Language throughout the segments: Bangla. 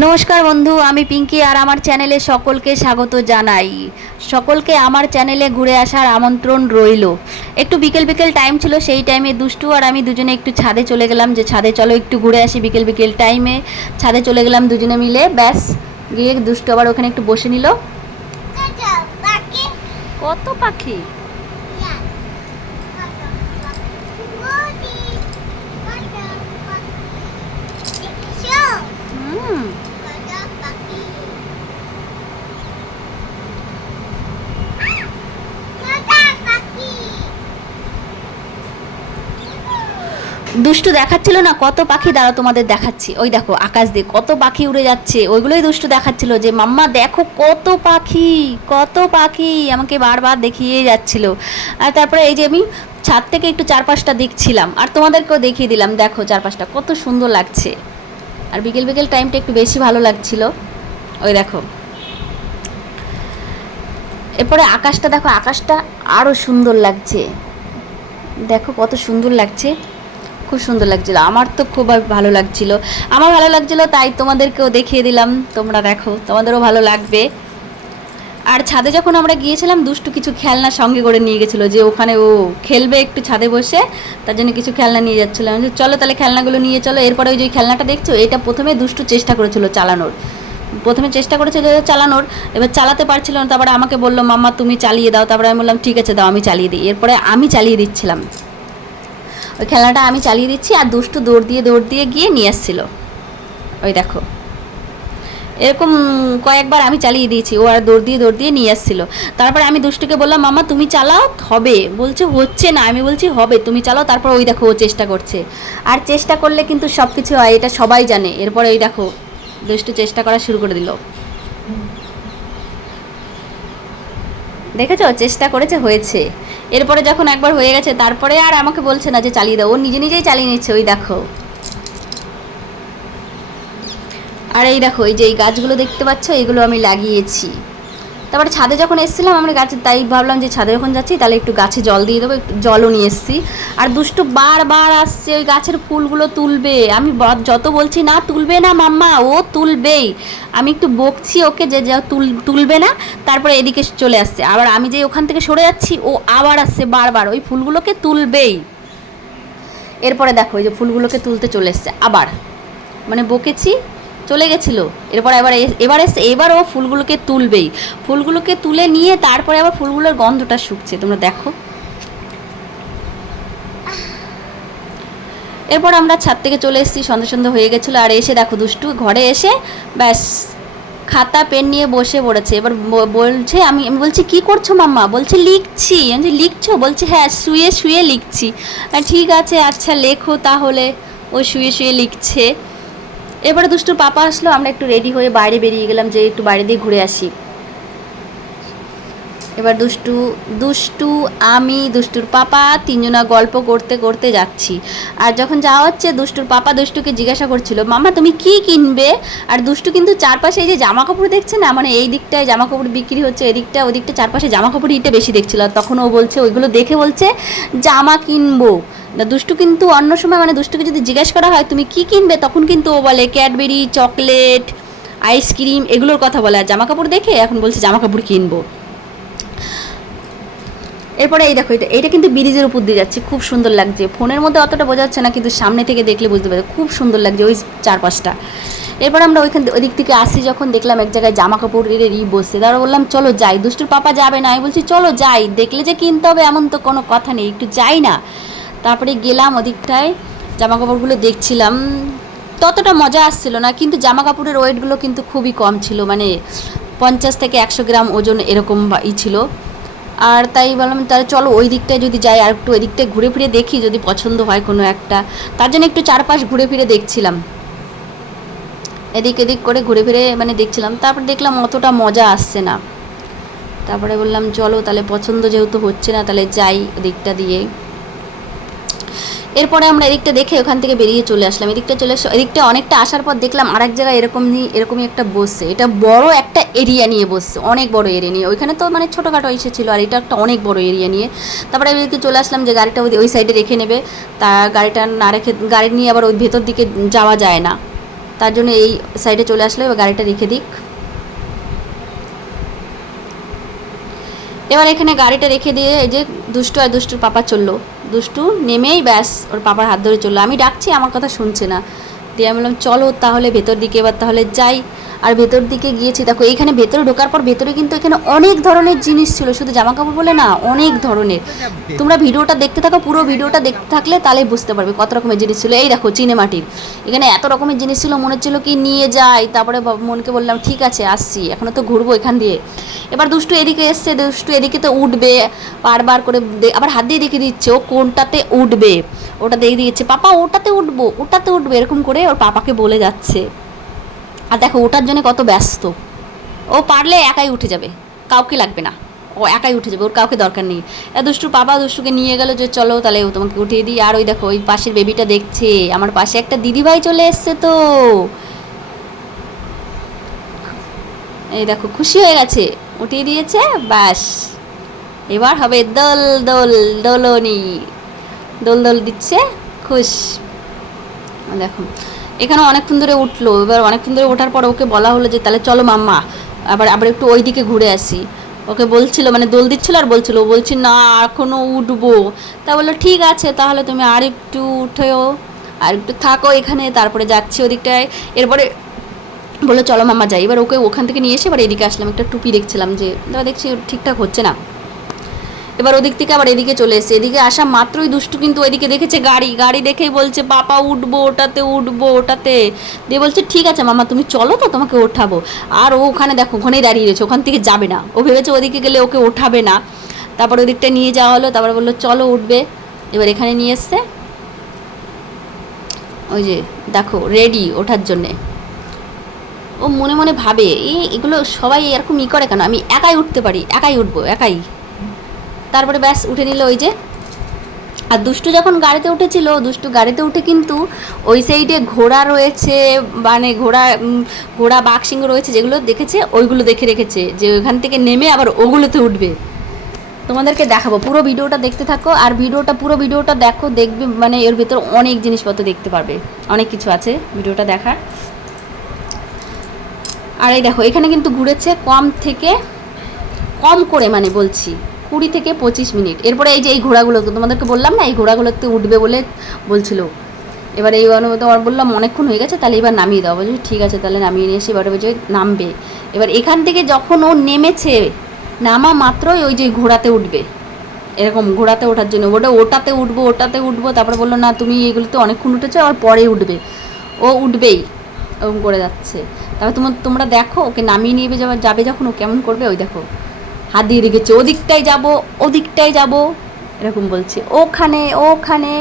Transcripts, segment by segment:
নমস্কার বন্ধু, আমি পিঙ্কি আর আমার চ্যানেলে সকলকে স্বাগত জানাই। সকলকে আমার চ্যানেলে ঘুরে আসার আমন্ত্রণ রইল। একটু বিকেল বিকেল টাইম ছিল, সেই টাইমে দুষ্টু আর আমি দুজনে একটু ছাদে চলে গেলাম, যে ছাদে চলো একটু ঘুরে আসি। বিকেল বিকেল টাইমে ছাদে চলে গেলাম দুজনে মিলে, ব্যাস। গিয়ে দুষ্টু আবার ওখানে একটু বসে নিল। কত পাখি! হুম, দুষ্টু দেখাচ্ছিল না কত পাখি, দাঁড়া তোমাদের দেখাচ্ছি। ওই দেখো আকাশ দিয়ে কত পাখি উড়ে যাচ্ছে, ওইগুলোই দুষ্টু দেখাচ্ছিল যে মাম্মা দেখো কত পাখি, কত পাখি, আমাকে বারবার দেখিয়ে যাচ্ছিল। আর তারপরে এই যে আমি ছাদ থেকে একটু চারপাশটা দেখছিলাম আর তোমাদেরকেও দেখিয়ে দিলাম, দেখো চারপাশটা কত সুন্দর লাগছে। আর বিকেল বিকেল টাইমটা একটু বেশি ভালো লাগছিল। ওই দেখো, এরপরে আকাশটা দেখো, আকাশটা আরও সুন্দর লাগছে। দেখো কত সুন্দর লাগছে, খুব সুন্দর লাগছিল। আমার তো খুব ভালো লাগছিল, আমার ভালো লাগছিল, তাই তোমাদেরকেও দেখিয়ে দিলাম। তোমরা দেখো, তোমাদেরও ভালো লাগবে। আর ছাদে যখন আমরা গিয়েছিলাম, দুষ্টু কিছু খেলনা সঙ্গে করে নিয়ে গেছিলো, যে ওখানে ও খেলবে একটু ছাদে বসে, তার জন্য কিছু খেলনা নিয়ে যাচ্ছিলো। আমি বলছি, চলো তাহলে খেলনাগুলো নিয়ে চলো। এরপরে ওই যে খেলনাটা দেখছো, এটা প্রথমে দুষ্টু চেষ্টা করেছিল চালানোর, প্রথমে চেষ্টা করেছিল চালানোর, এবার চালাতে পারছিল না। তারপরে আমাকে বললো মাম্মা তুমি চালিয়ে দাও। তারপরে আমি বললাম ঠিক আছে দাও, আমি চালিয়ে দিই। এরপরে আমি চালিয়ে দিচ্ছিলাম, ওই খেলনাটা আমি চালিয়ে দিচ্ছি, আর দুষ্টু দৌড় দিয়ে গিয়ে নিয়ে আসছিলো। ওই দেখো, এরকম কয়েকবার আমি চালিয়ে দিয়েছি, ও আর দৌড় দিয়ে নিয়ে আসছিলো। তারপরে আমি দুষ্টুকে বললাম মাম্মা তুমি চালাও, হবে। বলছে হচ্ছে না, আমি বলছি হবে, তুমি চালাও। তারপর ওই দেখো ও চেষ্টা করছে, আর চেষ্টা করলে কিন্তু সব কিছু হয়, এটা সবাই জানে। এরপরে ওই দেখো দুষ্টু চেষ্টা করা শুরু করে দিল, দেখেছো চেষ্টা করেছে, হয়েছে। এরপরে যখন একবার হয়ে গেছে, তারপরে আর আমাকে বলছে না যে চালিয়ে দাও, ও নিজে নিজেই চালিয়ে নিচ্ছে। ওই দেখো, আর এই দেখো এই যে এই গাছগুলো দেখতে পাচ্ছ, এগুলো আমি লাগিয়েছি। তারপরে ছাদে যখন এসেছিলাম আমরা গাছে, তাই ভাবলাম যে ছাদে যখন যাচ্ছি তাহলে একটু গাছে জল দিয়ে দেবো, একটু জলও নিয়ে এসেছি। আর দুষ্টু বারবার আসছে ওই গাছের ফুলগুলো তুলবে, আমি যত বলছি না তুলবে না মাম্মা, ও তুলবেই। আমি একটু বকছি ওকে যে যা তুলবে না, তারপরে এদিকে চলে আসছে। আবার আমি যে ওখান থেকে সরে যাচ্ছি, ও আবার আসছে বারবার, ওই ফুলগুলোকে তুলবেই। এরপরে দেখো ওই যে ফুলগুলোকে তুলতে চলে এসছে আবার, মানে বকেছি চলে গেছিলো। এরপর এবার ও ফুলগুলোকে তুলবেই, ফুলগুলোকে তুলে নিয়ে তারপরে আবার ফুলগুলোর গন্ধটা শুকছে, তোমরা দেখো। এরপর আমরা ছাদ থেকে চলে এসেছি, সন্ধ্যা সন্ধ্যা হয়ে গেছিলো। আর এসে দেখো দুষ্টু ঘরে এসে ব্যাস খাতা পেন নিয়ে বসে পড়েছে। এবার বলছে, আমি বলছি কী করছো মাম্মা? বলছে লিখছি। আমি বলছি লিখছো? বলছে হ্যাঁ শুয়ে শুয়ে লিখছি। ঠিক আছে আচ্ছা লেখো তাহলে। ও শুয়ে শুয়ে লিখছে। এবারে দুষ্টুর পাপা আসলো, আমরা একটু রেডি হয়ে বাইরে বেরিয়ে গেলাম যে একটু বাইরে দিয়ে ঘুরে আসি। এবার দুষ্টু দুষ্টু আমি দুষ্টুর পাপা তিনজনা গল্প করতে করতে যাচ্ছি। আর যখন যাওয়া হচ্ছে, দুষ্টুর পাপা দুষ্টুকে জিজ্ঞাসা করছিল মাম্মা তুমি কি কিনবে। আর দুষ্টু কিন্তু চারপাশে এই যে জামা কাপড় দেখছে না, মানে এই দিকটায় জামা কাপড় বিক্রি হচ্ছে, এদিকটা ওদিকটা চারপাশে জামা কাপড় ইটা বেশি দেখছিল। আর তখন ও বলছে, ওইগুলো দেখে বলছে জামা কিনবো না। দুষ্টু কিন্তু অন্য সময়, মানে দুষ্টুকে যদি জিজ্ঞেস করা হয় তুমি কি কিনবে, তখন কিন্তু ও বলে ক্যাডবেরি, চকলেট, আইসক্রিম, এগুলোর কথা বলে। আর জামা কাপড় দেখে এখন বলছে জামা কাপড় কিনবো। এরপরে এই দেখো, এটা কিন্তু ব্রিজের উপর দিয়ে যাচ্ছে, খুব সুন্দর লাগছে। ফোনের মধ্যে অতটা বোঝা যাচ্ছে না, কিন্তু সামনে থেকে দেখলে বুঝতে পারবে খুব সুন্দর লাগছে ওই চারপাশটা। এরপর আমরা ওইদিক থেকে আসি, যখন দেখলাম এক জায়গায় জামা কাপড়ের বসছে, তারা বললাম চলো যাই। দুষ্টুর পাপা যাবে না, আমি বলছি চলো যাই, দেখলে যে কিনতে হবে এমন তো কোনো কথা নেই, একটু যাই না। তারপরে গেলাম ওদিকটায়, জামা কাপড়গুলো দেখছিলাম, ততটা মজা আসছিল না, কিন্তু জামা কাপড়ের ওয়েটগুলো কিন্তু খুবই কম ছিল, মানে 50 থেকে 100 গ্রাম ওজন এরকম ছিল। আর তাই বললাম তাহলে চলো ওই দিকটায় যদি যাই, আর একটু ওই দিকটায় ঘুরে ফিরে দেখি, যদি পছন্দ হয় কোনো একটা। তার জন্য একটু চারপাশ ঘুরে ফিরে দেখছিলাম, এদিক এদিক করে ঘুরে ফিরে মানে দেখছিলাম। তারপর দেখলাম অতটা মজা আসছে না, তারপরে বললাম চলো তাহলে পছন্দ যেহেতু হচ্ছে না, তাহলে যাই ওদিকটা দিয়ে। এরপরে আমরা এদিকটা দেখে ওখান থেকে বেরিয়ে চলে আসলাম। এদিকটা অনেকটা আসার পর দেখলাম আরেক জায়গায় এরকমই একটা বসছে, এটা বড় একটা এরিয়া নিয়ে বসছে, অনেক বড় এরিয়া নিয়ে। ওইখানে তো মানে ছোটোখাটো এসেছিলো, আর এটা একটা অনেক বড় এরিয়া নিয়ে। তারপরে এদিকে চলে আসলাম যে গাড়িটা ওই সাইডে রেখে নেবে, তা গাড়িটা না রেখে গাড়ি নিয়ে আবার ওই ভেতর দিকে যাওয়া যায় না, তার জন্য এই সাইডে চলে আসলো। এবার গাড়িটা রেখে দিক। এবার এখানে গাড়িটা রেখে দিয়ে এই যে দুষ্টু আর দুষ্টুর পাপা চললো। দুষ্টু নেমেই ব্যাস ওর পাপার হাত ধরে চললো। আমি ডাকছি, আমার কথা শুনছে না। দিয়ে আমি বললাম চলো তাহলে ভেতর দিকে, এবার তাহলে যাই। আর ভেতর দিকে গিয়েছি, দেখো এইখানে ভেতরে ঢোকার পর ভেতরে কিন্তু এখানে অনেক ধরনের জিনিস ছিল, শুধু জামা কাপড় বলে না, অনেক ধরনের। তোমরা ভিডিওটা দেখতে থাকো, পুরো ভিডিওটা দেখতে থাকলে তাহলেই বুঝতে পারবে কত রকমের জিনিস ছিল। এই দেখো চিনে মাটির, এখানে এত রকমের জিনিস ছিল, মনে হচ্ছিল কি নিয়ে যাই। তারপরে মনকে বললাম ঠিক আছে আসছি, এখনও তো ঘুরবো এখান দিয়ে। এবার দুষ্টু এদিকে এসছে, দুষ্টু এদিকে তো উঠবে, বারবার করে আবার হাত দিয়ে দেখে দিচ্ছে ও কোনটাতে উঠবে। ওটা দেখে দিচ্ছে পাপা ওটাতে উঠবো, ওটাতে উঠবে, এরকম করে ওর পাপাকে বলে যাচ্ছে। আর দেখো ওটার জন্য কত ব্যস্ত। ও পারলে একাই উঠে যাবে, কাউকে লাগবে না, ও একাই উঠে যাবে, ওর কাউকে দরকার নেই। দুষ্টুর বাবা দুষ্টুকে নিয়ে গেল যে চলো তাহলে ও তোমাকে উঠিয়ে দিই। আর ওই দেখো ওই পাশের বেবিটা দেখছে, আমার পাশে একটা দিদিভাই চলে এসছে। তো এই দেখো খুশি হয়ে গেছে, উঠিয়ে দিয়েছে, ব্যাস এবার হবে দোল দোল দোলনি, দোল দোল দিচ্ছে, খুশ। দেখো এখানে অনেকক্ষণ ধরে উঠলো। এবার অনেকক্ষণ ধরে ওঠার পর ওকে বলা হলো যে তাহলে চলো মাম্মা আবার আবার একটু ওই দিকে ঘুরে আসি। ওকে বলছিল, মানে দোল দিচ্ছিলো আর বলছিল, ও বলছি না এখনও উঠবো। তা বললো ঠিক আছে তাহলে তুমি আর একটু উঠেও, আর একটু থাকো এখানে, তারপরে যাচ্ছি ওদিকটায়। এরপরে বললো চলো মাম্মা যাই। এবার ওকে ওখান থেকে নিয়ে এসে এবার এদিকে আসলাম, একটা টুপি দেখছিলাম যে দেখছি ঠিকঠাক হচ্ছে না। এবার ওদিক থেকে আবার এদিকে চলে এসেছে। এদিকে আসা মাত্রই দুষ্টু কিন্তু ওইদিকে দেখেছে গাড়ি, গাড়ি দেখেই বলছে পাপা উঠবো ওটাতে, উঠবো ওটাতে। দিয়ে বলছে ঠিক আছে মামা তুমি চলো তো তোমাকে ওঠাবো। আর ও ওখানে দেখো ওখানেই দাঁড়িয়ে রয়েছে, ওখান থেকে যাবে না। ও ভেবেছে ওদিকে গেলে ওকে ওঠাবে না। তারপর ওদিকটা নিয়ে যাওয়া হলো, তারপরে বললো চলো উঠবে। এবার এখানে নিয়ে এসছে, ওই যে দেখো রেডি ওঠার জন্যে। ও মনে মনে ভাবে এগুলো সবাই এরকম করে কেন, আমি একাই উঠতে পারি, একাই উঠবো একাই। তারপরে ব্যাস উঠে নিল ওই যে। আর দুষ্টু যখন গাড়িতে উঠেছিল, দুষ্টু গাড়িতে উঠে কিন্তু ওই সাইডে ঘোড়া রয়েছে, মানে ঘোড়া বাঘ সিংহ রয়েছে, যেগুলো দেখেছে ওইগুলো দেখে রেখেছে যে ওইখান থেকে নেমে আবার ওগুলোতে উঠবে। তোমাদেরকে দেখাবো, পুরো ভিডিওটা দেখতে থাকো। আর পুরো ভিডিওটা দেখো, দেখবে মানে এর ভিতর অনেক জিনিসপত্র দেখতে পারবে, অনেক কিছু আছে ভিডিওটা দেখার। আর এই দেখো এখানে কিন্তু ঘুরেছে কম করে, মানে বলছি 20 থেকে 25 মিনিট। এরপরে এই যে এই ঘোড়াগুলো তো তোমাদেরকে বললাম না, এই ঘোড়াগুলোতে উঠবে বলে বলছিল। এবার এই তোমার বললাম অনেকক্ষণ হয়ে গেছে, তাহলে এবার নামিয়ে দাও। বলছি ঠিক আছে তাহলে নামিয়ে নিয়ে এসে এবার যে নামবে। এবার এখান থেকে যখন ও নেমেছে, নামা মাত্রই ওই যে ঘোড়াতে উঠবে, এরকম ঘোড়াতে ওঠার জন্য ওটাতে উঠবো। তারপরে বললো না তুমি এগুলোতে অনেকক্ষণ উঠেছো, আর পরে উঠবে। ও উঠবেই, এরকম করে যাচ্ছে। তারপর তোমরা দেখো ওকে নামিয়ে নিয়ে যাবে যখন ও কেমন করবে। ওই দেখো হাত দিয়ে রেখেছে, ওদিকটাই যাব এরকম বলছে, ওখানে।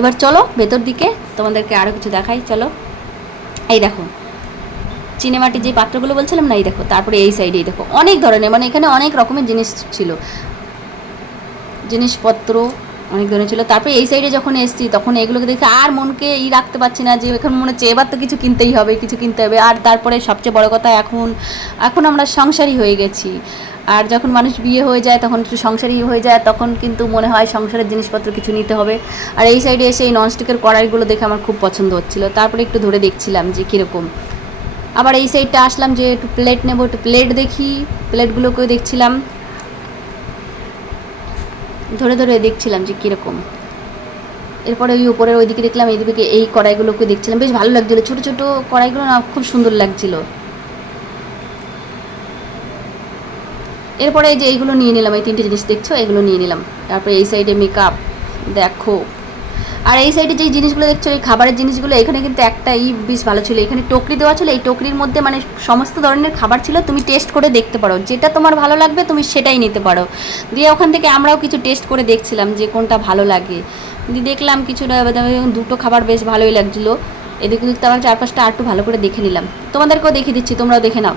এবার চলো ভেতর দিকে, তোমাদেরকে আরও কিছু দেখাই, চলো। এই দেখো চিনেমাটির যে পাত্রগুলো বলছিলাম না, এই দেখো। তারপরে এই সাইডেই দেখো অনেক ধরনের, মানে এখানে অনেক রকমের জিনিস ছিল, জিনিসপত্র অনেক ধরনের ছিল। তারপরে এই সাইডে যখন এসেছি তখন এগুলোকে দেখে আর মনকে রাখতে পারছি না, যে এখন মনে হচ্ছে এবার তো কিছু কিনতেই হবে, কিছু কিনতে হবে। আর তারপরে সবচেয়ে বড় কথা, এখন আমরা সংসারী হয়ে গেছি। আর যখন মানুষ বিয়ে হয়ে যায় তখন একটু সংসারী হয়ে যায়, তখন কিন্তু মনে হয় সংসারের জিনিসপত্র কিছু নিতে হবে। আর এই সাইডে এসে এই ননস্টিকের কড়াইগুলো দেখে আমার খুব পছন্দ হচ্ছিলো। তারপরে একটু ধরে দেখছিলাম যে কীরকম। আবার এই সাইডটা আসলাম যে একটু প্লেট নেবো, একটু প্লেট দেখি, প্লেটগুলোকেও দেখছিলাম, ধরে দেখছিলাম যে কীরকম। এরপরে ওই উপরের ওইদিকে দেখলাম, এইদিকে এই কড়াইগুলোকে দেখছিলাম, বেশ ভালো লাগছিলো। ছোটো ছোটো কড়াইগুলো না খুব সুন্দর লাগছিলো। এরপরে এই যে এইগুলো নিয়ে নিলাম, এই 3টে জিনিস দেখছো এগুলো নিয়ে নিলাম। তারপরে এই সাইডে মেকআপ দেখো। আর এই সাইডে যেই জিনিসগুলো দেখছো এই খাবারের জিনিসগুলো, এখানে কিন্তু একটা বেশ ভালো ছিল, এখানে টকরি দেওয়া ছিল। এই টকরির মধ্যে মানে সমস্ত ধরনের খাবার ছিল, তুমি টেস্ট করে দেখতে পারো, যেটা তোমার ভালো লাগবে তুমি সেটাই নিতে পারো। দিয়ে ওখান থেকে আমরাও কিছু টেস্ট করে দেখছিলাম যে কোনটা ভালো লাগে। দিয়ে দেখলাম কিছুটা, দুটো খাবার বেশ ভালোই লাগছিলো। এদিকে আবার 4-5টা আর একটু ভালো করে দেখে নিলাম, তোমাদেরকেও দেখিয়ে দিচ্ছি, তোমরাও দেখে নাও।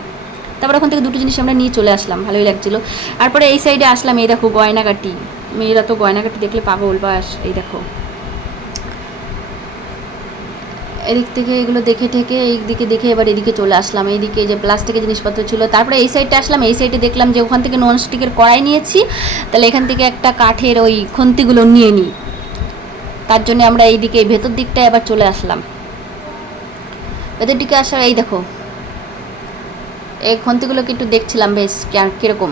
তারপর ওখান থেকে দুটো জিনিস আমরা নিয়ে চলে আসলাম, ভালোই লাগছিলো। তারপরে এই সাইডে আসলাম, এই দেখো গয়নাগাটি, মেয়েরা তো গয়নাগাটি দেখলে পাগল। বাস এই দেখো এদিক থেকে এগুলো দেখে ঠেকে এইদিকে দেখে এবার এদিকে চলে আসলাম। এইদিকে যে প্লাস্টিকের জিনিসপত্র ছিল। তারপরে এই সাইডে আসলাম, এই সাইডে দেখলাম যে ওখান থেকে ননস্টিকের কড়াই নিয়েছি, তাহলে এখান থেকে একটা কাঠের ওই খন্তিগুলো নিয়ে নিই। তার জন্য আমরা এইদিকে ভেতর দিকটায় এবার চলে আসলাম। এদের দিকে আসার এই দেখো এই খন্তিগুলোকে একটু দেখছিলাম বেশ কীরকম,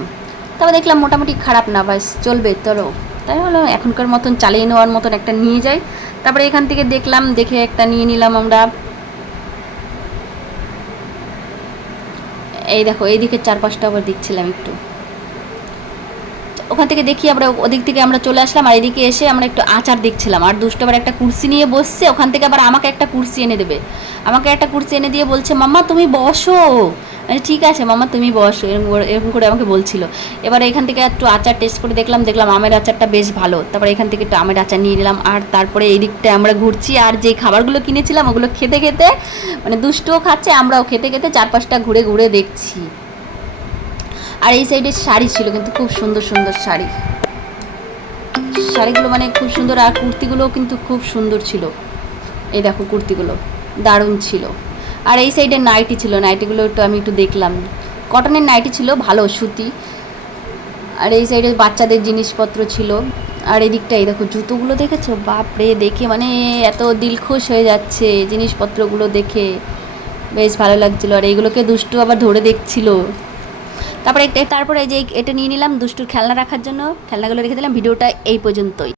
তবে দেখলাম মোটামুটি খারাপ না, বাস চলবে তোরো, তাই হলো এখনকার মতন চালিয়ে নেওয়ার মতন একটা নিয়ে যাই। তারপরে এখান থেকে দেখলাম, দেখে একটা নিয়ে নিলাম আমরা। এই দেখো এইদিকে 4-5টা আবার দেখছিলাম একটু, ওখান থেকে দেখি আমরা ওদিক থেকে আমরা চলে আসলাম, আর এদিকে এসে আমরা একটু আচার দেখছিলাম। আর দুষ্ট আবার একটা কুর্সি নিয়ে বসছে, ওখান থেকে আবার আমাকে একটা কুর্সি এনে দেবে, আমাকে একটা কুর্সি এনে দিয়ে বলছে মাম্মা তুমি বসো। ঠিক আছে মাম্মা তুমি বসো, এরকম করে আমাকে বলছিল। এবার এখান থেকে একটু আচার টেস্ট করে দেখলাম আমের আচারটা বেশ ভালো। তারপরে এখান থেকে একটু আমের আচার নিয়ে নিলাম। আর তারপরে এই দিকটায় আমরা ঘুরছি, আর যেই খাবারগুলো কিনেছিলাম ওগুলো খেতে খেতে, মানে দুষ্টও খাচ্ছে আমরাও খেতে খেতে 4-5টা ঘুরে ঘুরে দেখছি। আর এই সাইডে শাড়ি ছিল কিন্তু খুব সুন্দর সুন্দর শাড়ি, শাড়িগুলো মানে খুব সুন্দর, আর কুর্তিগুলোও কিন্তু খুব সুন্দর ছিল। এই দেখো কুর্তিগুলো দারুণ ছিল। আর এই সাইডে নাইটি ছিল, নাইটিগুলো আমি একটু দেখলাম, কটনের নাইটি ছিল ভালো সুতি। আর এই সাইডে বাচ্চাদের জিনিসপত্র ছিল। আর এই দিকটা এই দেখো জুতোগুলো দেখেছো, বাপরে দেখে মানে এত দিল খুশ হয়ে যাচ্ছে জিনিসপত্রগুলো দেখে, বেশ ভালো লাগছিলো। আর এইগুলোকে দুষ্টু আবার ধরে দেখছিল। তারপরে এই যে এটা নিয়ে নিলাম দুষ্টুর খেলনা রাখার জন্য, খেলনাগুলো রেখে দিলাম। ভিডিওটা এই পর্যন্তই।